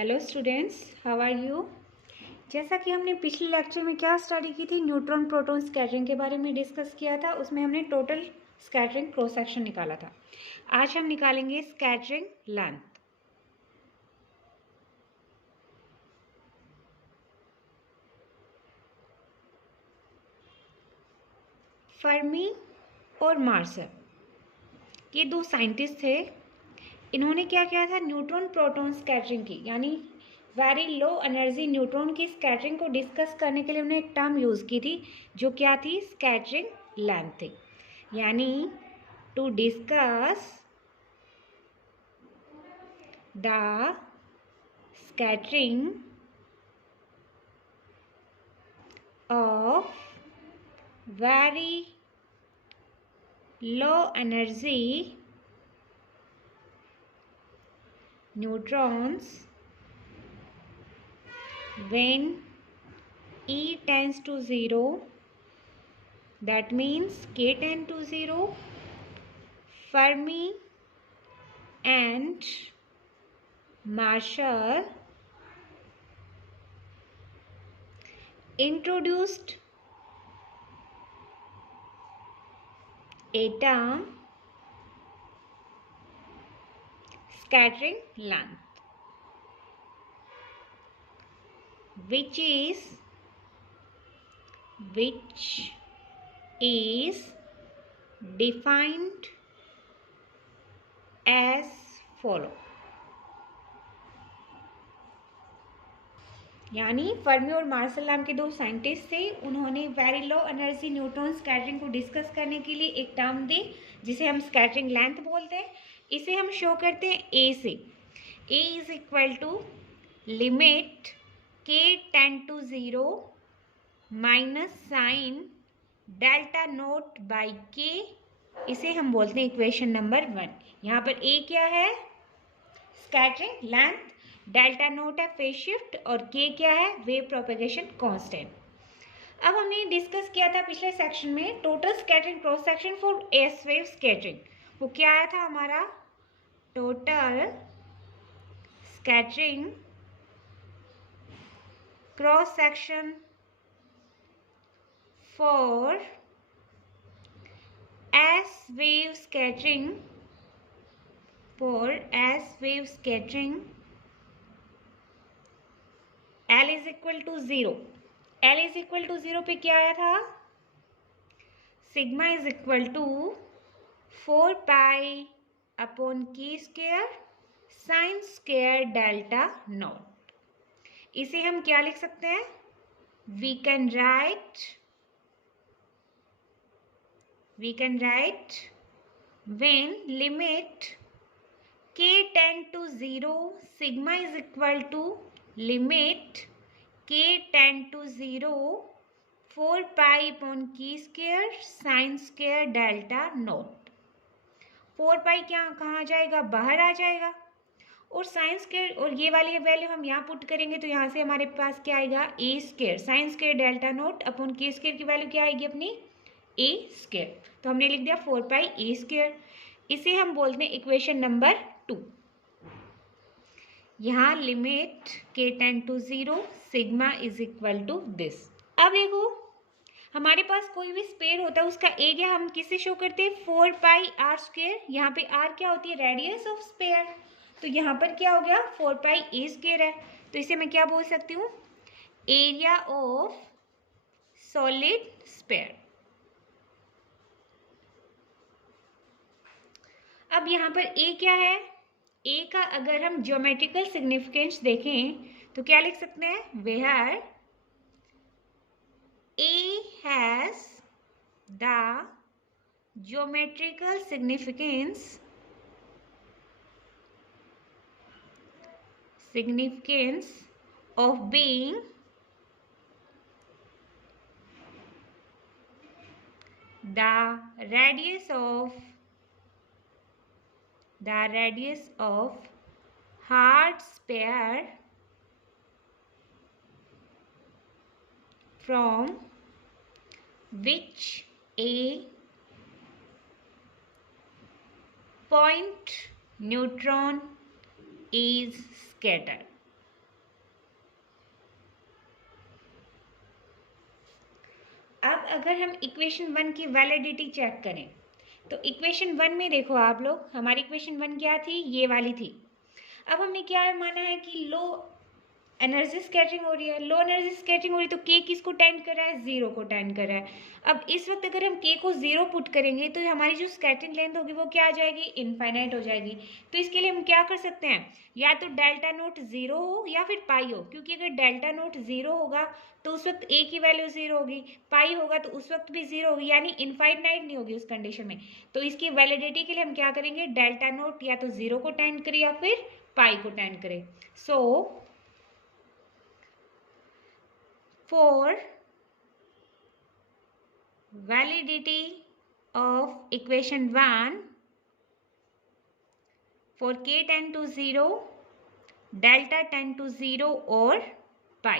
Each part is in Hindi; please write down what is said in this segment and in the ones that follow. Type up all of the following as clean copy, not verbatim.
Hello students, how are you. जैसा कि हमने पिछले लेक्चर में क्या स्टडी की थी, न्यूट्रॉन प्रोटॉन स्कैटरिंग के बारे में डिस्कस किया था। उसमें हमने टोटल स्कैटरिंग क्रॉस सेक्शन निकाला था। आज हम निकालेंगे स्कैटरिंग लेंथ। फर्मी और मार्शल ये दो साइंटिस्ट थे। इन्होंने क्या किया था, न्यूट्रॉन प्रोटॉन स्कैटरिंग की, यानी वेरी लो एनर्जी न्यूट्रॉन की स्कैटरिंग को डिस्कस करने के लिए उन्होंने एक टर्म यूज़ की थी, जो क्या थी, स्कैटरिंग लेंथ थी। यानी to discuss the scattering of very low energy neutrons when E tends to 0, that means K tend to 0, Fermi and Marshall introduced a term, scattering length, which is defined as follow। यानी फर्मी और मार्शल नाम के दो साइंटिस्ट थे। उन्होंने very low energy neutron scattering को डिस्कस करने के लिए एक टर्म दी, जिसे हम स्कैटरिंग लेंथ बोलते हैं। इसे हम शो करते हैं ए से। A is equal to limit k tend to 0 minus sine delta naught by k. इसे हम बोलते हैं इक्वेशन नंबर 1। यहाँ पर ए क्या है, स्कैटरिंग लेंथ, डेल्टा नोट है फेज शिफ्ट, और के क्या है, वेव प्रोपेगेशन कांस्टेंट। अब हमने डिस्कस किया था पिछले सेक्शन में total scattering cross section for S wave scattering. वो क्या आया था हमारा, total scattering cross section for S wave scattering, for S wave scattering L is equal to 0। L is equal to 0 पे क्या आया था, sigma is equal to 4 pi upon k square sine square delta naught. इसे हम क्या लिख सकते हैं, we can write when limit k tend to 0 sigma is equal to limit k tend to 0 4 pi upon k square sine square delta naught. 4 pi क्या कहाँ जाएगा, बाहर आ जाएगा, और साइन स्क्वायर, और ये वाली वैल्यू हम यहाँ पुट करेंगे तो यहाँ से हमारे पास क्या आएगा, A square sine square delta naught upon k square की वैल्यू क्या आएगी अपनी, ए स्क्वायर। तो हमने लिख दिया 4 पाई ए स्क्वायर। इसे हम बोलते हैं इक्वेशन नंबर 2। यहाँ limit k tend to 0 sigma is equal to this. अब देखो, हमारे पास कोई भी स्पेयर होता है, उसका एरिया हम किससे शो करते हैं, 4 पाई आर स्क्वायर। यहाँ पे आर क्या होती है, रेडियस ऑफ स्पेयर। तो यहाँ पर क्या हो गया, 4 पाई ए स्क्वायर है। तो इसे मैं क्या बोल सकती हूँ, एरिया ऑफ सॉलिड स्पेयर। अब यहाँ पर ए क्या है, ए का अगर हम ज्योमेट्रिकल सिग्निफिकेंस देखें तो क्या लिख सकते हैं, where a has the geometrical significance of being the radius of hard sphere from which a point neutron is scattered। अगर हम इक्वेशन 1 की वैलिडिटी चेक करें तो इक्वेशन 1 में देखो आप लोग, हमारी इक्वेशन 1 क्या थी, ये वाली थी। अब हमने क्या माना है कि लो एनर्जी स्कैटरिंग हो रही है, लो एनर्जी स्कैटरिंग हो रही है, तो के किसको टेंड कर रहा है, जीरो को टेंड कर रहा है। अब इस वक्त अगर हम के को जीरो पुट करेंगे तो हमारी जो स्कैटरिंग लेंथ होगी वो क्या आ जाएगी, इनफाइनाइट हो जाएगी। तो इसके लिए हम क्या कर सकते हैं, या तो डेल्टा नोट जीरो हो या फिर पाई हो, क्योंकि अगर डेल्टा नोट जीरो होगा तो उस वक्त ए की वैल्यू जीरो होगी, पाई होगा तो उस वक्त भी जीरो होगी, यानी इनफाइनाइट नहीं होगी उस कंडीशन में। तो इसकी वैलिडिटी के लिए हम क्या करेंगे, डेल्टा नोट या तो जीरो को टेंड करें या फिर पाई को टेंड करें। सो for validity of equation 1, for k tend to 0, delta tend to 0 और pi।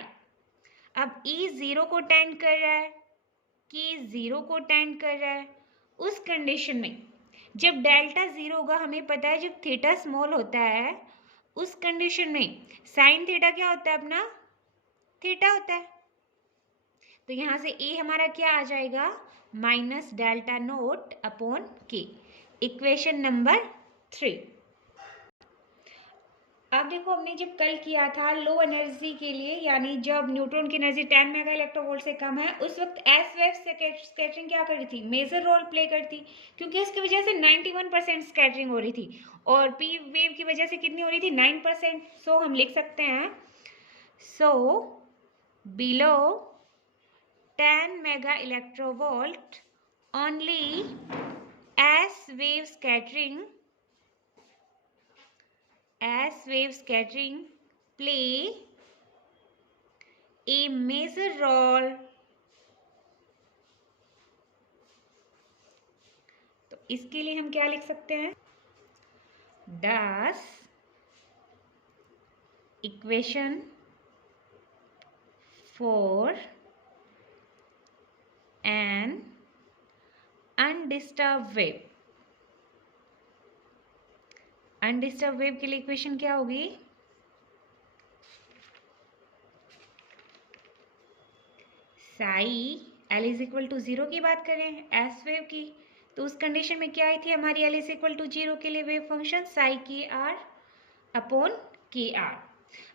अब e 0 को टेंड कर रहा है, k 0 को टेंड कर रहा है, उस कंडीशन में जब डेल्टा 0 होगा, हमें पता है जब थीटा स्मॉल होता है उस कंडीशन में साइन थीटा क्या होता है, अपना थीटा होता है। तो यहाँ से ए हमारा क्या आ जाएगा, माइनस डेल्टा नोट अपॉन के, इक्वेशन नंबर 3। अब देखो हमने जब कल किया था लो एनर्जी के लिए, यानी जब न्यूट्रॉन की एनर्जी 10 मेगा इलेक्ट्रोवोल्ट से कम है, उस वक्त एस वेव स्कैटरिंग क्या कर रही थी, मेजर रोल प्ले करती, क्योंकि इसकी वजह से 91% स्कैटरिंग हो रही थी और पी वेव की वजह से कितनी हो रही थी, 9%। सो हम लिख सकते हैं, so below 10 mega electrovolt only S wave scattering play a major role। तो इसके लिए हम क्या लिख सकते हैं, thus equation for an undisturbed wave, undisturb wave के लिए इक्वेशन क्या होगी, psi L is equal to zero की बात करें एस वेव की, तो उस कंडीशन में क्या आई थी हमारी, L is equal to zero के लिए wave function psi k r upon k r.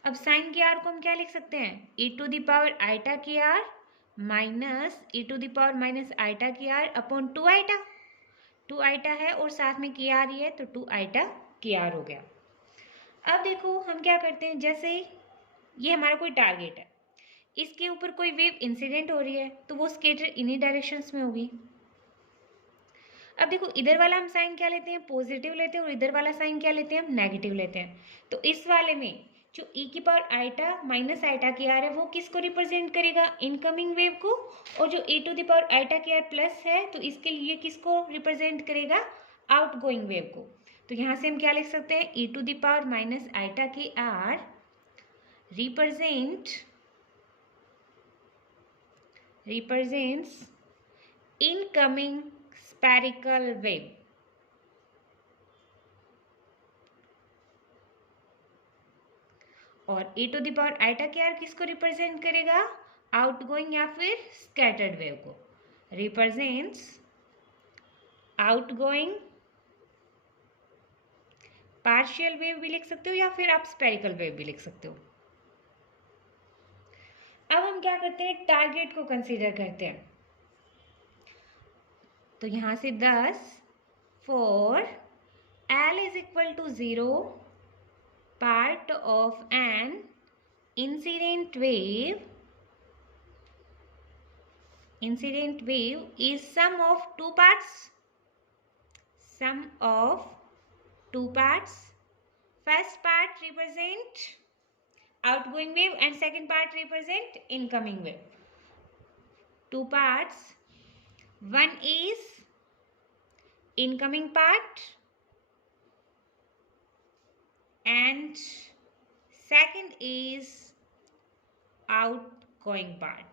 अब साइन के आर को हम क्या लिख सकते हैं, e to the power iota k r minus e to the power minus iota k r upon 2 iota, 2 iota है और साथ में के आर ही है तो 2 आइटा के आर हो गया। अब देखो हम क्या करते हैं, जैसे ये हमारा कोई टारगेट है, इसके ऊपर कोई वेव इंसिडेंट हो रही है तो वो स्केटर इन्हीं डायरेक्शंस में होगी। अब देखो इधर वाला हम साइन क्या लेते हैं, पॉजिटिव लेते हैं, और इधर वाला साइन क्या लेते हैं, हम नेगेटिव लेते हैं। तो इस वाले में जो e की power iota minus iota k are है वो किसको रिप्रेजेंट करेगा, इनकमिंग वेव को, और जो e to the power iota k r plus है तो इसके लिए किसको रिप्रेजेंट करेगा, आउटगोइंग वेव को। तो यहाँ से हम क्या लिख सकते हैं, e to the power minus iota k r represents incoming spherical wave, और e to the power iota k r किसको रिप्रेजेंट करेगा, आउटगोइंग या फिर स्कैटर्ड वेव को, रिप्रेजेंट्स आउटगोइंग पार्शियल वेव भी लिख सकते हो या फिर आप स्फेरिकल वेव भी लिख सकते हो। अब हम क्या करते हैं, टारगेट को कंसीडर करते हैं। तो यहां से 10 for L is equal to 0 part of an incident wave is sum of two parts, first part represent outgoing wave and second part represent incoming wave, two parts, one is incoming part and second is outgoing part।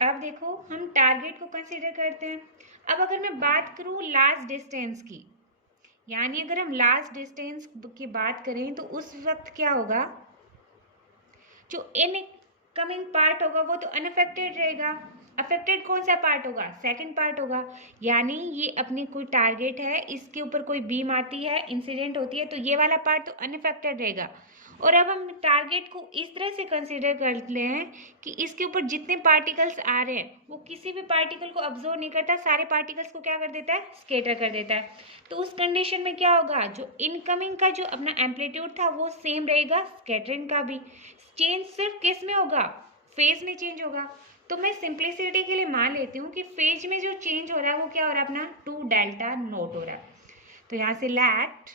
अब देखो हम टारगेट को कंसीडर करते हैं। अब अगर मैं बात करूं लास्ट डिस्टेंस की, यानी अगर हम लास्ट डिस्टेंस की बात करें तो उस वक्त क्या होगा, जो इनकमिंग पार्ट होगा वो तो अनअफेक्टेड रहेगा, अफेक्टेड कौन सा पार्ट होगा, सेकंड पार्ट होगा। यानी ये अपनी कोई टारगेट है, इसके ऊपर कोई बीम आती है, इंसिडेंट होती है, तो ये वाला पार्ट तो अनअफेक्टेड रहेगा। और अब हम टारगेट को इस तरह से कंसीडर करते हैं कि इसके ऊपर जितने पार्टिकल्स आ रहे हैं वो किसी भी पार्टिकल को ऑब्जर्व नहीं करता, सारे पार्टिकल्स को क्या कर देता है, स्केटर कर देता है। तो उस कंडीशन में क्या होगा, जो इनकमिंग का जो अपना एम्पलीट्यूड था वो सेम रहेगा, स्कैटरिंग का भी। चेंज सिर्फ किस में होगा, फेज में चेंज होगा। तो मैं सिंप्लिसिटी के लिए मान लेती हूँ कि फेज में जो चेंज हो रहा है वो क्या हो रहा है, अपना 2 डेल्टा नोट हो रहा है। तो यहाँ से let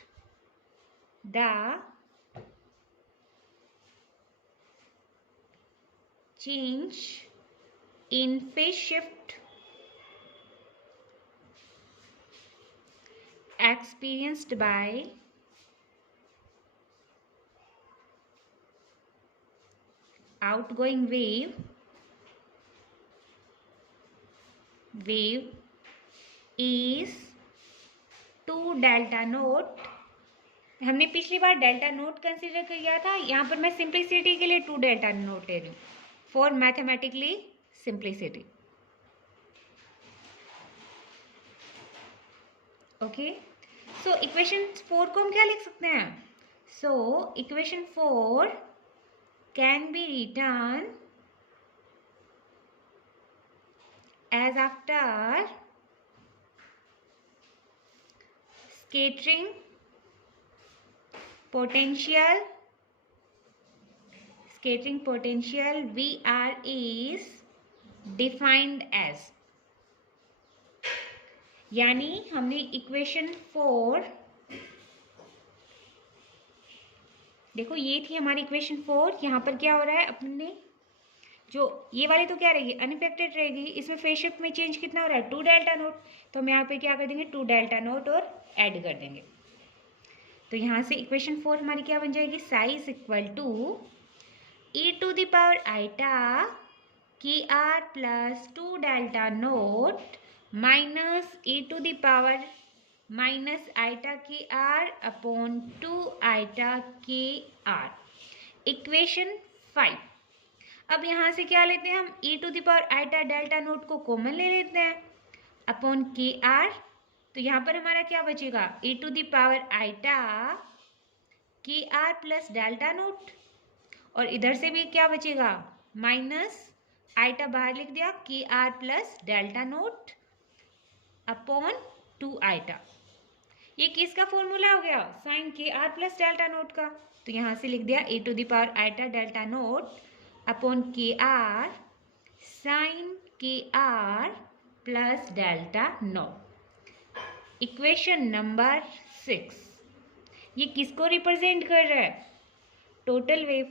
the change in phase shift experienced by outgoing wave is 2 delta note. हमने पिछली बार डेल्टा नोट कंसीडर किया था, यहाँ पर मैं सिंप्लिसिटी के लिए 2 डेल्टा नोट ले रही हूँ for mathematically simplicity. Okay, so equation 4 को हम क्या लिख सकते हैं, so equation 4 can be return as after scattering potential VR is defined as, यानी हमने इक्वेशन 4, देखो ये थी हमारी इक्वेशन 4, यहाँ पर क्या हो रहा है, अपने जो ये वाली तो क्या रहेगी, अनइफेक्टेड रहेगी, इसमें फेज शिफ्ट में चेंज कितना हो रहा है, 2 डेल्टा नोट। तो हम यहाँ पे क्या कर देंगे, 2 डेल्टा नोट और ऐड कर देंगे। तो यहाँ से इक्वेशन 4 हमारी क्या बन जाएगी, psi is equal to e to the power iota k r plus 2 delta naught minus e to the power minus iota k r upon 2 iota k r. Equation 5। अब यहाँ से क्या लेते हैं हम, e to the power iota delta naught को कॉमन ले लेते हैं अपॉन के आर। तो यहाँ पर हमारा क्या बचेगा, e to the power iota k r plus delta naught, और इधर से भी क्या बचेगा, माइनस आइटा बाहर लिख दिया, k r plus delta naught upon 2 eta. ये किसका फॉर्मूला हो गया, sign k r plus delta note का। तो यहाँ से लिख दिया e to the power iota delta naught upon k r sine k r plus delta naught. Equation number 6, ये किसको रिप्रेजेंट कर रहा है, total wave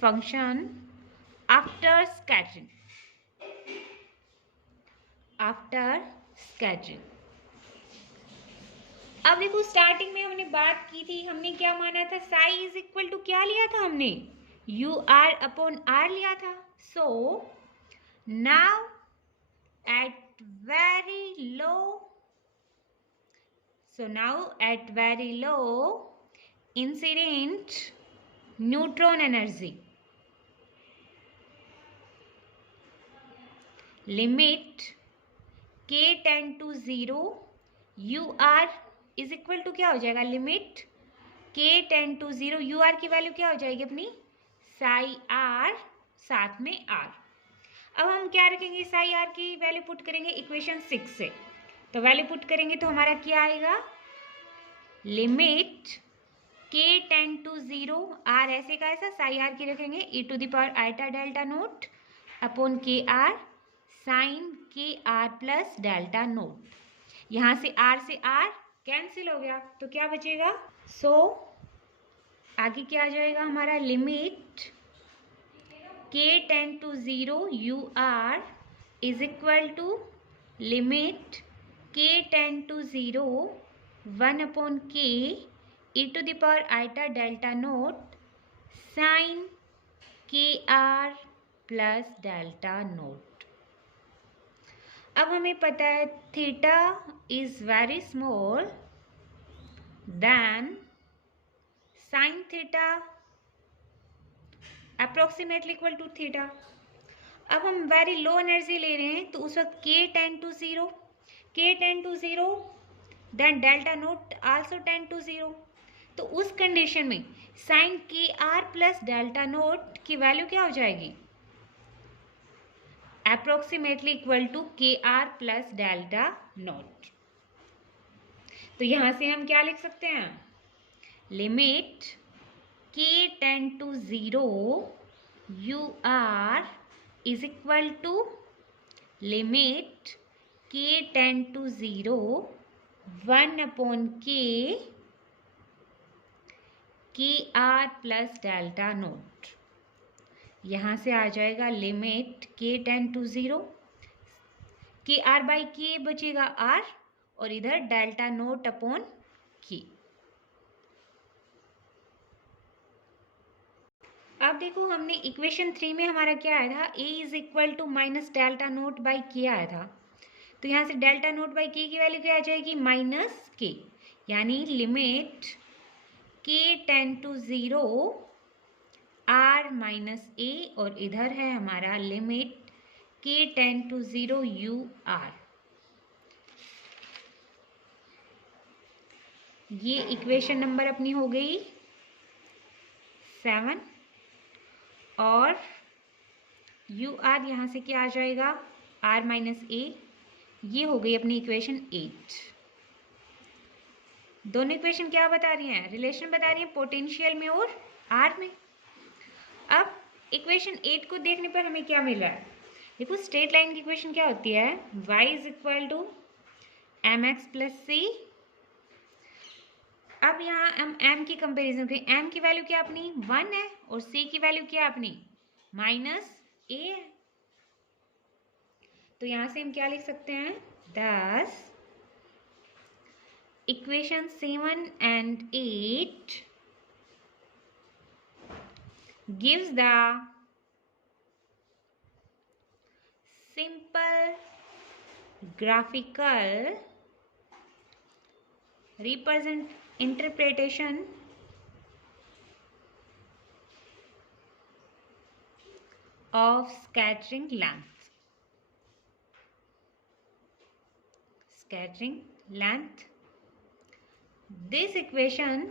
function after scattering. अब देखो स्टार्टिंग में हमने बात की थी, हमने क्या माना था, साई इज इक्वल टू क्या लिया था हमने, यू आर अपॉन आर लिया था। So now at very low incident neutron energy limit k tend to 0 u r is equal to क्या हो जाएगा, limit k tend to 0 u r की वैल्यू क्या हो जाएगी अपनी, साई आर साथ में आर। अब हम क्या रखेंगे, साई आर की वैल्यू पुट करेंगे इक्वेशन 6 से। तो वैल्यू पुट करेंगे तो हमारा क्या आएगा, limit k tend to 0 r ऐसे का ऐसा, साई आर की रखेंगे e to the power iota delta naught upon k r sine k r plus delta naught. यहाँ से आर कैंसिल हो गया तो क्या बचेगा, सो आगे क्या आ जाएगा हमारा, limit k tend to 0 u r is equal to limit k tend to 0 1 upon k e to the power iota delta naught sine k r plus delta naught. अब हमें पता है theta is very small then sine theta approximately equal to theta. अब हम वेरी लो एनर्जी ले रहे हैं तो उस वक्त k tend to zero then delta naught also tend to zero. तो उस कंडीशन में sine k r plus delta naught की वैल्यू क्या हो जाएगी? Approximately equal to k r plus delta naught. तो यहां से हम क्या लिख सकते हैं? Limit k tend to zero u r is equal to limit k tend to zero 1/k k r plus delta naught. यहाँ से आ जाएगा limit k tend to zero, के आर बाई के बचेगा आर और इधर डेल्टा नोट अपॉन के। अब देखो हमने इक्वेशन 3 में हमारा क्या आया था? a is equal to minus delta naught by k आया था। तो यहाँ से डेल्टा नोट बाई के की वैल्यू क्या आ जाएगी? माइनस के, यानी limit k tend to zero r minus a और इधर है हमारा limit k tend to zero u r. ये इक्वेशन नंबर अपनी हो गई 7 और यू आर यहाँ से क्या आ जाएगा? आर माइनस ए। ये हो गई अपनी इक्वेशन 8। दोनों इक्वेशन क्या बता रही हैं? रिलेशन बता रही हैं पोटेंशियल में और आर में। अब इक्वेशन 8 को देखने पर हमें क्या मिल रहा है? देखो स्ट्रेट लाइन की इक्वेशन क्या होती है? y is equal to m x plus c. अब यहाँ हम m की कंपेरिजन करें, m की वैल्यू क्या अपनी 1 है और c की वैल्यू क्या अपनी माइनस a है। तो यहाँ से हम क्या लिख सकते हैं? thus equation 7 and 8 gives the simple graphical interpretation of scattering length. Scattering length. This equation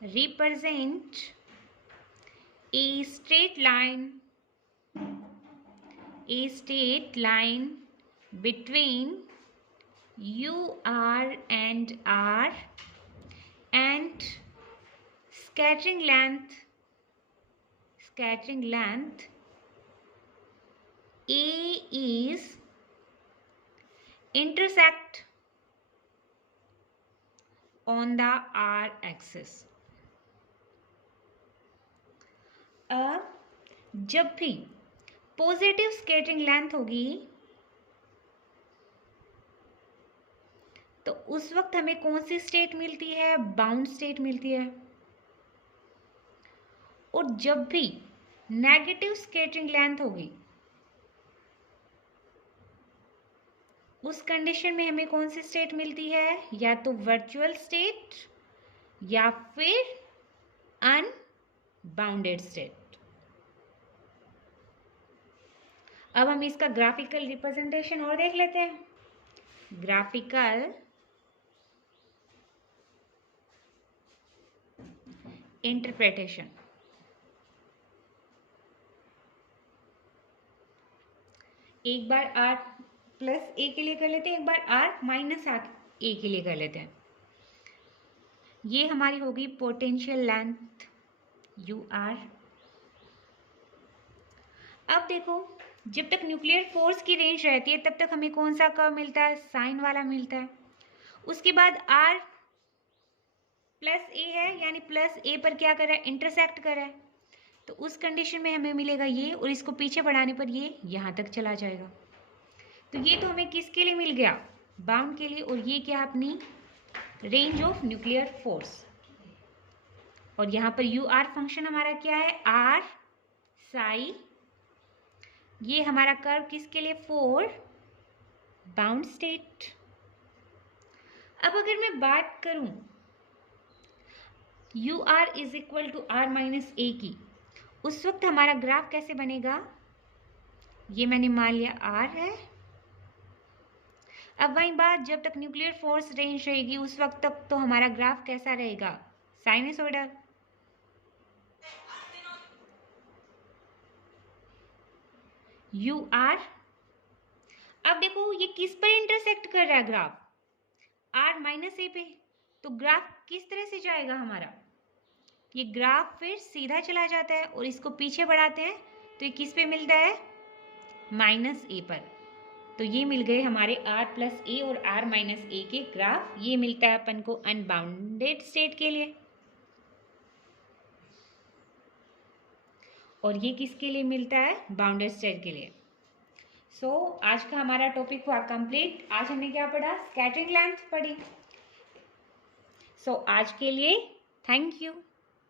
represent a straight line between UR and R, and scattering length A is intersect on the R axis. अब जब भी पॉजिटिव स्कैटरिंग लेंथ होगी तो उस वक्त हमें कौन सी स्टेट मिलती है? बाउंड स्टेट मिलती है। और जब भी नेगेटिव स्कैटरिंग लेंथ होगी उस कंडीशन में हमें कौन सी स्टेट मिलती है? या तो वर्चुअल स्टेट या फिर अनबाउंडेड स्टेट। अब हम इसका ग्राफिकल रिप्रेजेंटेशन और देख लेते हैं। Graphical interpretation. एक बार आर प्लस ए के लिए कर लेते हैं, एक बार आर माइनस ए के लिए कर लेते हैं। ये हमारी होगी पोटेंशियल लेंथ यू आर। अब देखो जब तक न्यूक्लियर फोर्स की रेंज रहती है तब तक हमें कौन सा कर्व मिलता है? साइन वाला मिलता है। उसके बाद आर प्लस ए है, यानी प्लस ए पर क्या कर रहा है? इंटरसेक्ट कर रहा है। तो उस कंडीशन में हमें मिलेगा ये, और इसको पीछे बढ़ाने पर ये यहाँ तक चला जाएगा। तो ये तो हमें किसके लिए मिल गया? बाउंड के लिए। और ये क्या? अपनी रेंज ऑफ न्यूक्लियर फोर्स। और यहाँ पर यू आर फंक्शन हमारा क्या है? आर साई, ये हमारा कर्व किसके लिए, फॉर बाउंड स्टेट। अब अगर मैं बात करूं u r is equal to r minus a की, उस वक्त हमारा ग्राफ कैसे बनेगा, ये मैंने मान लिया आर है। अब वही बात, जब तक न्यूक्लियर फोर्स रेंज रहेगी उस वक्त तक तो हमारा ग्राफ कैसा रहेगा, साइनसोइडल। यू आर, अब देखो ये किस पर इंटरसेक्ट कर रहा है ग्राफ, आर माइनस ए पे, तो ग्राफ किस तरह से जाएगा हमारा, ये ग्राफ फिर सीधा चला जाता है और इसको पीछे बढ़ाते हैं तो ये किस पे मिलता है, माइनस ए पर। तो ये मिल गए हमारे आर प्लस ए और आर माइनस ए के ग्राफ, ये मिलता है अपन को अनबाउंडेड स्टेट के लिए, और ये किसके लिए मिलता है, बाउंडेड स्टेट के लिए। सो आज का हमारा टॉपिक हुआ कंप्लीट। आज हमने क्या पढ़ा, स्कैटरिंग लेंथ पढ़ी। सो आज के लिए थैंक यू।